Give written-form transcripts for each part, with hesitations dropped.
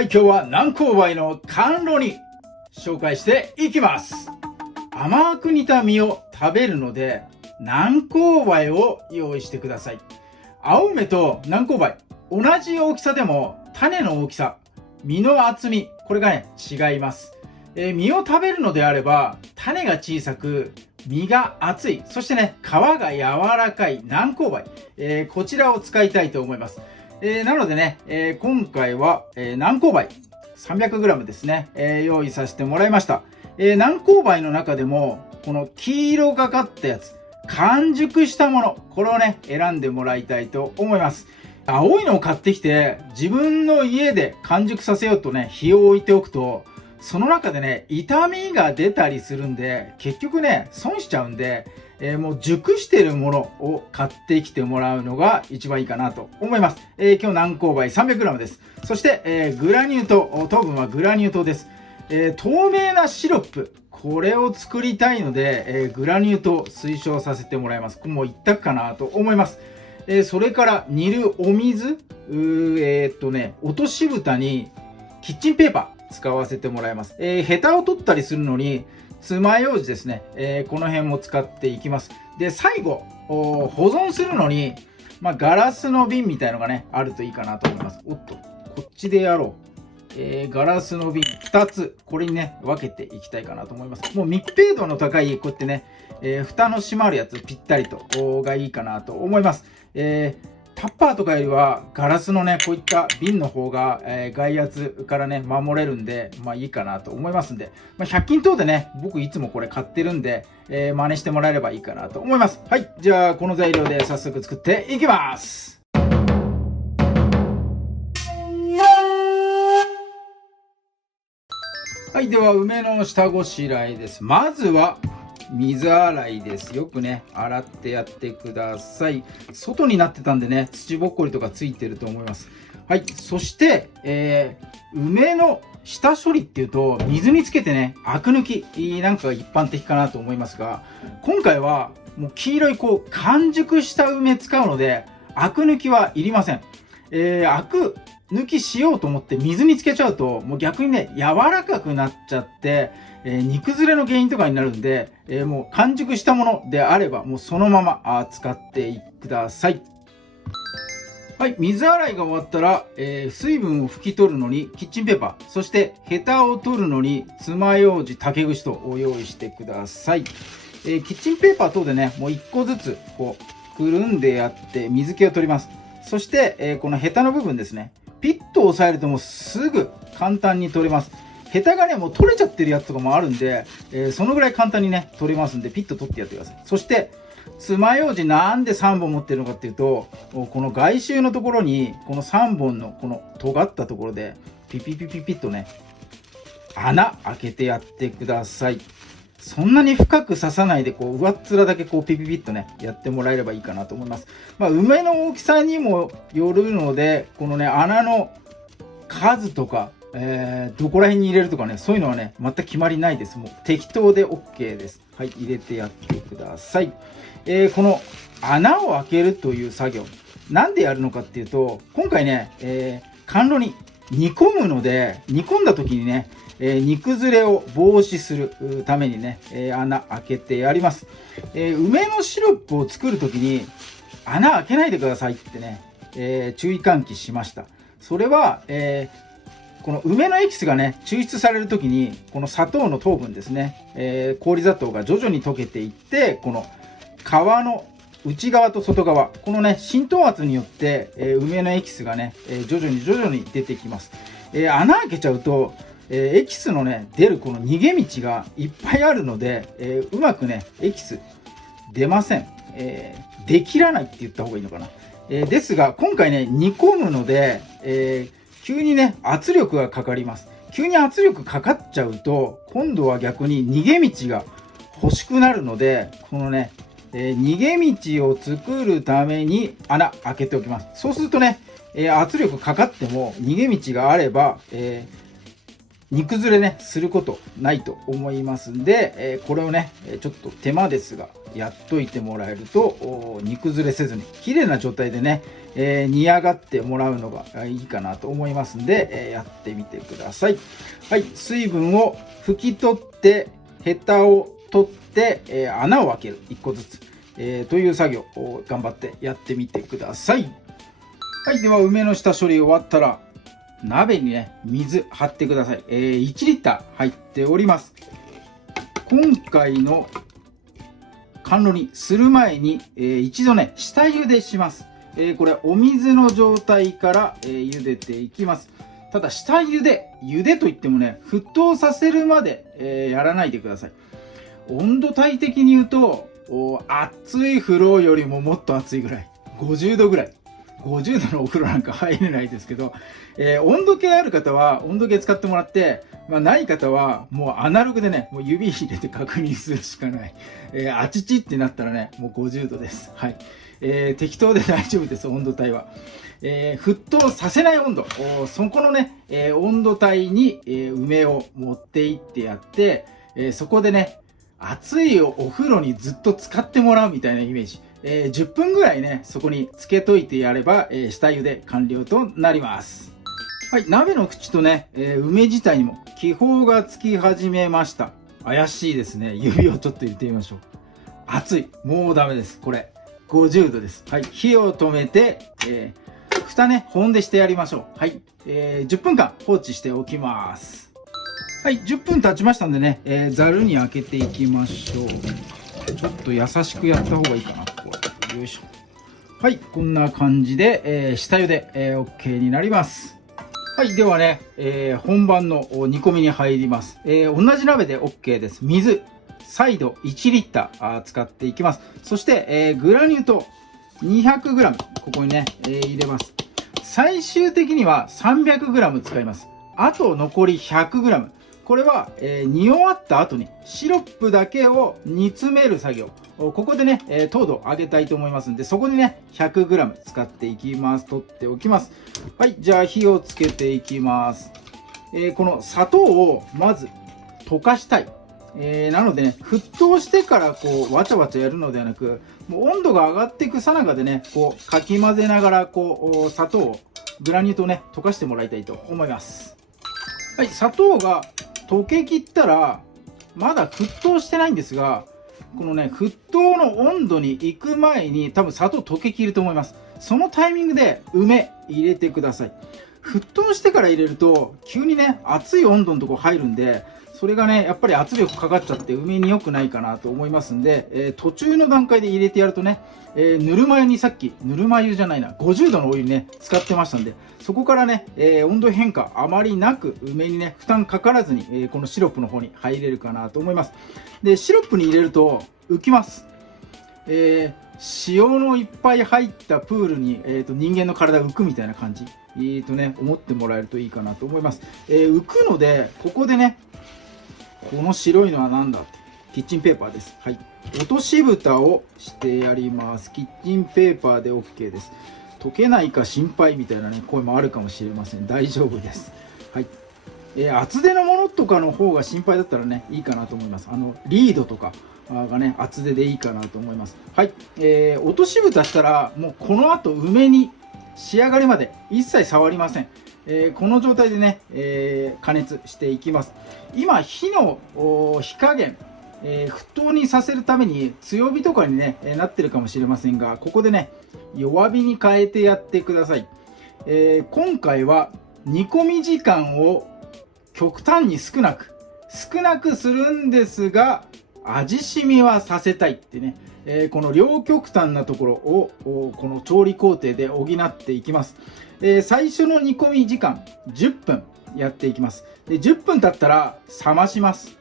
はい、今日は南高梅の甘露煮紹介していきます。甘く煮た実を食べるので南高梅を用意してください。青梅と南高梅同じ大きさでも種の大きさ、実の厚み、これがね違います。実を食べるのであれば種が小さく実が厚い、そしてね皮が柔らかい南高梅、こちらを使いたいと思います。なのでね、今回は、南高梅 300g ですね、用意させてもらいました。南高梅の中でもこの黄色がかったやつ、完熟したもの、これをね選んでもらいたいと思います。青いのを買ってきて自分の家で完熟させようとね日を置いておくと、その中でね傷みが出たりするんで結局ね損しちゃうんで、もう熟してるものを買ってきてもらうのが一番いいかなと思います。今日南高梅 300g です。そして、グラニュー糖、糖分はグラニュー糖です。透明なシロップ、これを作りたいので、グラニュー糖推奨させてもらいます。もう一択かなと思います。それから煮るお水、落とし蓋にキッチンペーパー使わせてもらいます。ヘタを取ったりするのに爪楊枝ですね、この辺も使っていきます。で、最後保存するのに、ガラスの瓶みたいのがねあるといいかなと思います。おっと、こっちでやろう。ガラスの瓶2つ、これにね分けていきたいかなと思います。もう密閉度の高いこうやってね、蓋の閉まるやつぴったりとがいいかなと思います。タッパーとかよりはガラスのねこういった瓶の方が、外圧からね守れるんでいいかなと思いますんで、100均等でね僕いつもこれ買ってるんで、真似してもらえればいいかなと思います。はい、じゃあこの材料で早速作っていきます。はい、では梅の下ごしらえです。まずは水洗いです。よくね洗ってやってください。外になってたんでね土ぼっこりとかついてると思います。はい、そして、梅の下処理っていうと水につけてねアク抜きなんかが一般的かなと思いますが、今回はもう黄色いこう完熟した梅使うのでアク抜きはいりません。アク抜きしようと思って水につけちゃうともう逆にね柔らかくなっちゃって、煮崩れの原因とかになるんで、もう完熟したものであればもうそのまま使ってください。はい、水洗いが終わったら、水分を拭き取るのにキッチンペーパー、そしてヘタを取るのに爪楊枝、竹串と用意してください。キッチンペーパー等でねもう1個ずつこうくるんでやって水気を取ります。そして、このヘタの部分ですね、ピッと押さえるともうすぐ簡単に取れます。ヘタがねもう取れちゃってるやつとかもあるんで、そのぐらい簡単にね取れますんでピッと取ってやってください。そして爪楊枝なんで3本持ってるのかっていうと、この外周のところにこの3本のこの尖ったところでピピピピピッとね穴開けてやってください。そんなに深く刺さないでこう上っ面だけこうピピピッとねやってもらえればいいかなと思います。梅の大きさにもよるのでこのね穴の数とか、どこら辺に入れるとかねそういうのはね全く決まりないです。もう適当で OK です。はい、入れてやってください。この穴を開けるという作業なんでやるのかっていうと、今回ね、甘露に煮込むので煮込んだ時にね煮崩れを防止するためにね、穴開けてやります。梅のシロップを作る時に穴開けないでくださいってね、注意喚起しました。それは、この梅のエキスがね抽出される時にこの砂糖の糖分ですね、氷砂糖が徐々に溶けていってこの皮の内側と外側、このね浸透圧によって、梅のエキスがね、徐々に出てきます。穴開けちゃうとエキスのね出るこの逃げ道がいっぱいあるので、うまくねエキス出ません。できらないって言った方がいいのかな。ですが今回ね煮込むので、急にね圧力がかかります。急に圧力かかっちゃうと今度は逆に逃げ道が欲しくなるので、このね、逃げ道を作るために穴開けておきます。そうするとね、圧力かかっても逃げ道があれば、煮崩れねすることないと思いますんで、これをねちょっと手間ですがやっといてもらえると煮崩れせずに綺麗な状態でね、煮上がってもらうのがいいかなと思いますんで、やってみてください。はい、水分を拭き取ってヘタを取って、穴を開ける1個ずつ、という作業を頑張ってやってみてください。はい、では梅の下処理終わったら鍋にね水張ってください。1リッター入っております。今回の甘露煮する前に、一度ね下茹でします。これお水の状態から、茹でていきます。ただ下茹でといってもね沸騰させるまで、やらないでください。温度帯的に言うと熱い風呂よりももっと熱いぐらい、50度ぐらい、50度のお風呂なんか入れないですけど、温度計ある方は温度計使ってもらって、ない方はもうアナログでねもう指入れて確認するしかない。あちちってなったらねもう50度です。はい、適当で大丈夫です。温度帯は、沸騰させない温度、そこのね、温度帯に、梅を持っていってやって、そこでね熱いお風呂にずっと使ってもらうみたいなイメージ。10分ぐらいねそこにつけといてやれば、下茹で完了となります。はい、鍋の口とね、梅自体にも気泡がつき始めました。怪しいですね。指をちょっと入れてみましょう。熱い、もうダメです。これ50度です。はい、火を止めて、蓋ね保温でしてやりましょう。はい、10分間放置しておきます。はい、10分経ちましたんでね、ざるに開けていきましょう。ちょっと優しくやった方がいいかな。こうよいしょ。はい、こんな感じで、下茹で、OK になります。はい、ではね、本番の煮込みに入ります。同じ鍋で OK です。水再度1リッター使っていきます。そして、グラニュー糖 200g ここにね、入れます。最終的には 300g 使います。あと残り 100g、これは、煮終わった後にシロップだけを煮詰める作業、ここでね、糖度を上げたいと思いますんで、そこにね 100g 使っていきます。取っておきます。はい、じゃあ火をつけていきます。この砂糖をまず溶かしたい。なのでね沸騰してからこうわちゃわちゃやるのではなく、もう温度が上がっていくさなかでねこうかき混ぜながらこう砂糖をグラニュー糖ね溶かしてもらいたいと思います。はい、砂糖が溶けきったらまだ沸騰してないんですが、このね沸騰の温度に行く前に多分砂糖溶けきると思います。そのタイミングで梅入れてください。沸騰してから入れると急にね熱い温度のとこ入るんで、それがねやっぱり圧力かかっちゃって梅に良くないかなと思いますんで、途中の段階で入れてやるとね、ぬるま湯にさっきぬるま湯じゃないな50度のお湯ね使ってましたんで、そこからね、温度変化あまりなく梅にね負担かからずに、このシロップの方に入れるかなと思います。でシロップに入れると浮きます。塩のいっぱい入ったプールに、人間の体浮くみたいな感じ、思ってもらえるといいかなと思います。浮くのでここでねこの白いのは何だってキッチンペーパーです。はい、落とし蓋をしてやります。キッチンペーパーで OK です。溶けないか心配みたいなね声もあるかもしれません。大丈夫です。はい、厚手のものとかの方が心配だったらねいいかなと思います。リードとかがね厚手でいいかなと思います。はい、落とし蓋したらもうこの後梅に仕上がりまで一切触りません。この状態でね、加熱していきます。今火の火加減、沸騰にさせるために強火とかに、ね、なってるかもしれませんが、ここでね弱火に変えてやってください。今回は煮込み時間を極端に少なくするんですが、味しみはさせたいってね、この両極端なところをこの調理工程で補っていきます。最初の煮込み時間10分やっていきます。で10分経ったら冷まします。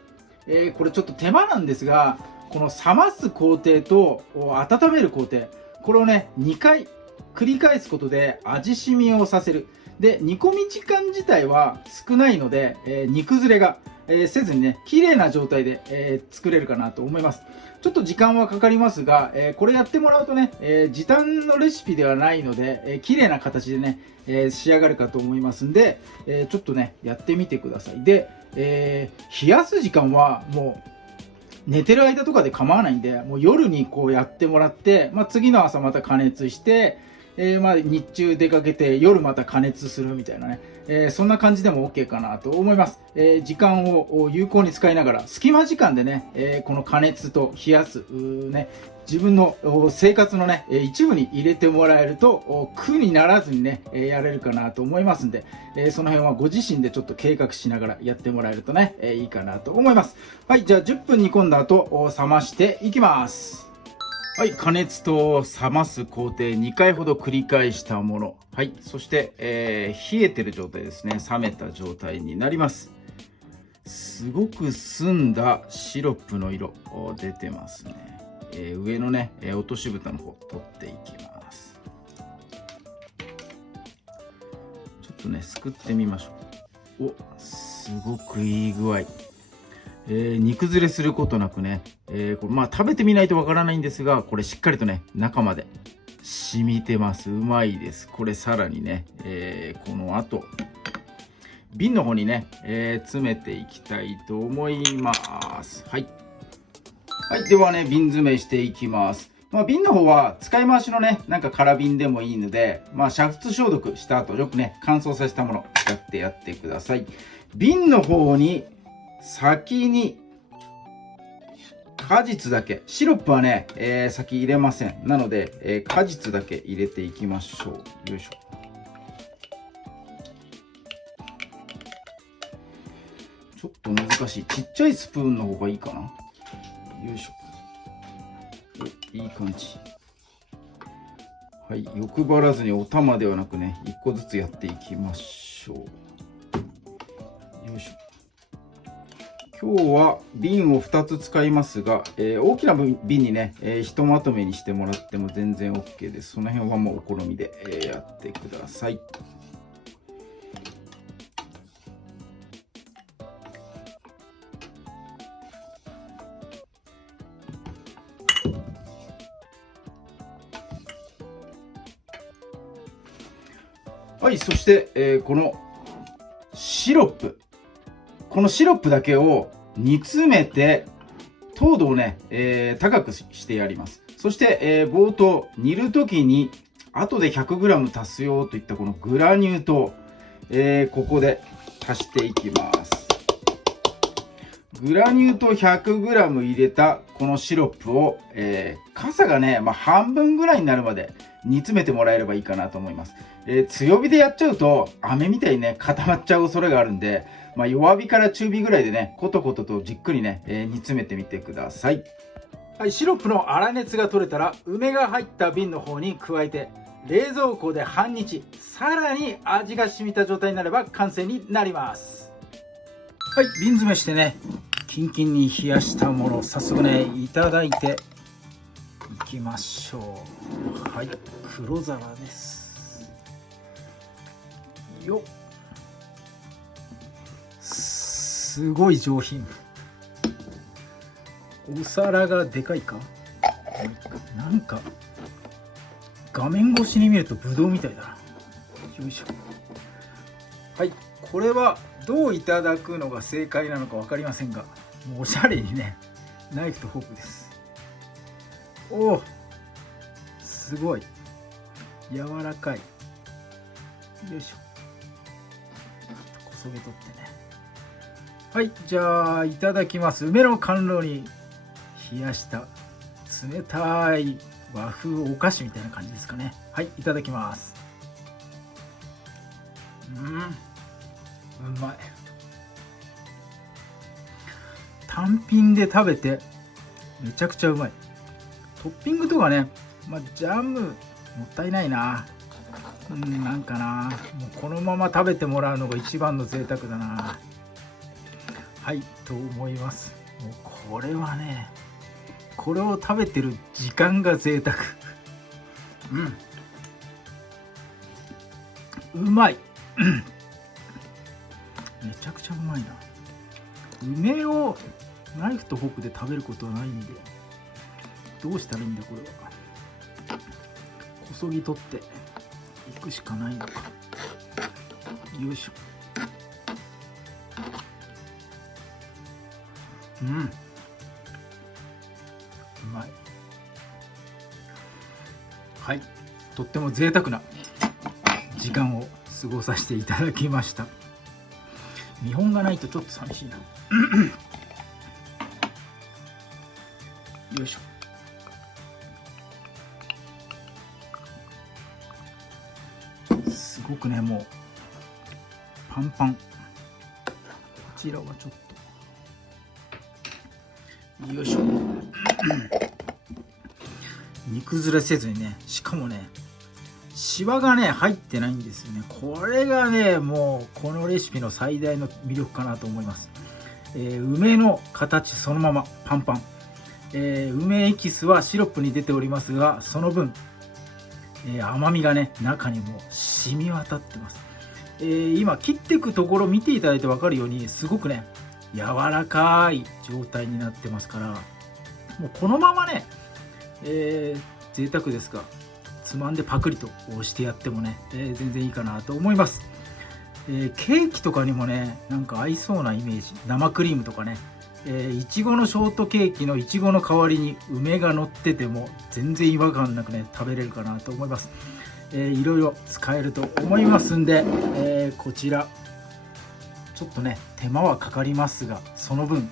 これちょっと手間なんですが、この冷ます工程と温める工程、これをね2回繰り返すことで味しみをさせる。で煮込み時間自体は少ないので、煮崩れがせずにね綺麗な状態で、作れるかなと思います。ちょっと時間はかかりますが、これやってもらうとね、時短のレシピではないので、綺麗な形でね、仕上がるかと思いますんで、ちょっとねやってみてください。で、冷やす時間はもう寝てる間とかで構わないんで、もう夜にこうやってもらって、次の朝また加熱して、日中出かけて夜また加熱するみたいなね、そんな感じでも OK かなと思います。時間を有効に使いながら隙間時間でね、この加熱と冷やすね、自分の生活のね一部に入れてもらえると苦にならずにねやれるかなと思いますんで、その辺はご自身でちょっと計画しながらやってもらえるとねいいかなと思います。はい、じゃあ10分煮込んだ後冷ましていきます。はい、加熱と冷ます工程2回ほど繰り返したもの。はい、そして、冷えてる状態ですね。冷めた状態になります。すごく澄んだシロップの色出てますね。上のね落とし蓋の方取っていきます。ちょっとねすくってみましょう。お、すごくいい具合。煮崩れすることなくね、これ食べてみないとわからないんですが、これしっかりとね中まで染みてます。うまいです。これさらにね、この後瓶の方にね、詰めていきたいと思います。はい、ではね瓶詰めしていきます。瓶の方は使い回しのねなんか空瓶でもいいので、煮沸消毒した後よくね乾燥させたものを使ってやってください。瓶の方に先に果実だけ、シロップはね、先入れません。なので、果実だけ入れていきましょう。よいしょ。ちょっと難しい。ちっちゃいスプーンの方がいいかな。よいしょ。いい感じ。はい、欲張らずにお玉ではなくね、1個ずつやっていきましょう。よいしょ。今日は瓶を2つ使いますが、大きな瓶にね、ひとまとめにしてもらっても全然 OK です。その辺はもうお好みで、やってください。はい、そして、このシロップだけを煮詰めて糖度をね、高くしてやります。そして、冒頭煮るときに後で 100g 足すよといったこのグラニュー糖、ここで足していきます。グラニュー糖 100g 入れたこのシロップを、かさがね、半分ぐらいになるまで煮詰めてもらえればいいかなと思います。強火でやっちゃうと飴みたいにね固まっちゃう恐れがあるんで、弱火から中火ぐらいでねコトコトとじっくりね、煮詰めてみてください。はい、シロップの粗熱が取れたら梅が入った瓶の方に加えて冷蔵庫で半日、さらに味が染みた状態になれば完成になります。はい、瓶詰めしてねキンキンに冷やしたもの早速ねいただいていきましょう。はい、黒皿ですよ。すごい上品。お皿がでかいか、なんか画面越しに見るとブドウみたいだな。よいしょ。はい、これはどういただくのが正解なのか分かりませんが、もうおしゃれにねナイフとフォークです。おお、すごい柔らかい。よいしょ。こそげ取ってね。はい、じゃあいただきます。梅の甘露に冷やした冷たい和風お菓子みたいな感じですかね。はい、いただきます。うまい。単品で食べてめちゃくちゃうまい。トッピングとかね、ジャムもったいないな。なんかな、もうこのまま食べてもらうのが一番の贅沢だな。はいと思います。もうこれはね、これを食べてる時間が贅沢。うまい。めちゃくちゃうまいな。梅をナイフとフォークで食べることはないんで、どうしたらいいんだこれは。こそぎ取っていくしかないのか。よいしょ。うまい。はい、とっても贅沢な時間を過ごさせていただきました。見本がないとちょっと寂しいな。よいしょ。すごくね、もうパンパン。こちらはちょっとよいしょ。煮崩れせずにね、しかもねシワがね入ってないんですよね。これがねもうこのレシピの最大の魅力かなと思います。梅の形そのままパンパン、梅エキスはシロップに出ておりますが、その分、甘みがね中にも染み渡ってます。今切っていくところ見ていただいて分かるようにすごくね柔らかい状態になってますから、もうこのままね、贅沢ですがつまんでパクリと押してやってもね、全然いいかなと思います。ケーキとかにもねなんか合いそうなイメージ。生クリームとかね、いちごのショートケーキのいちごの代わりに梅が乗ってても全然違和感なくね食べれるかなと思います。いろいろ使えると思いますんで、こちらちょっとね手間はかかりますが、その分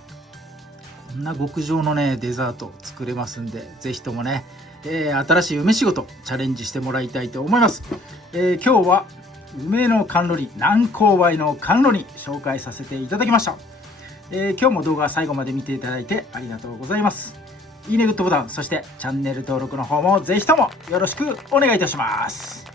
こんな極上のねデザート作れますんで、是非ともね、新しい梅仕事チャレンジしてもらいたいと思います。今日は梅の甘露煮、南高梅の甘露煮紹介させていただきました。今日も動画最後まで見ていただいてありがとうございます。いいねグッドボタン、そしてチャンネル登録の方もぜひともよろしくお願いいたします。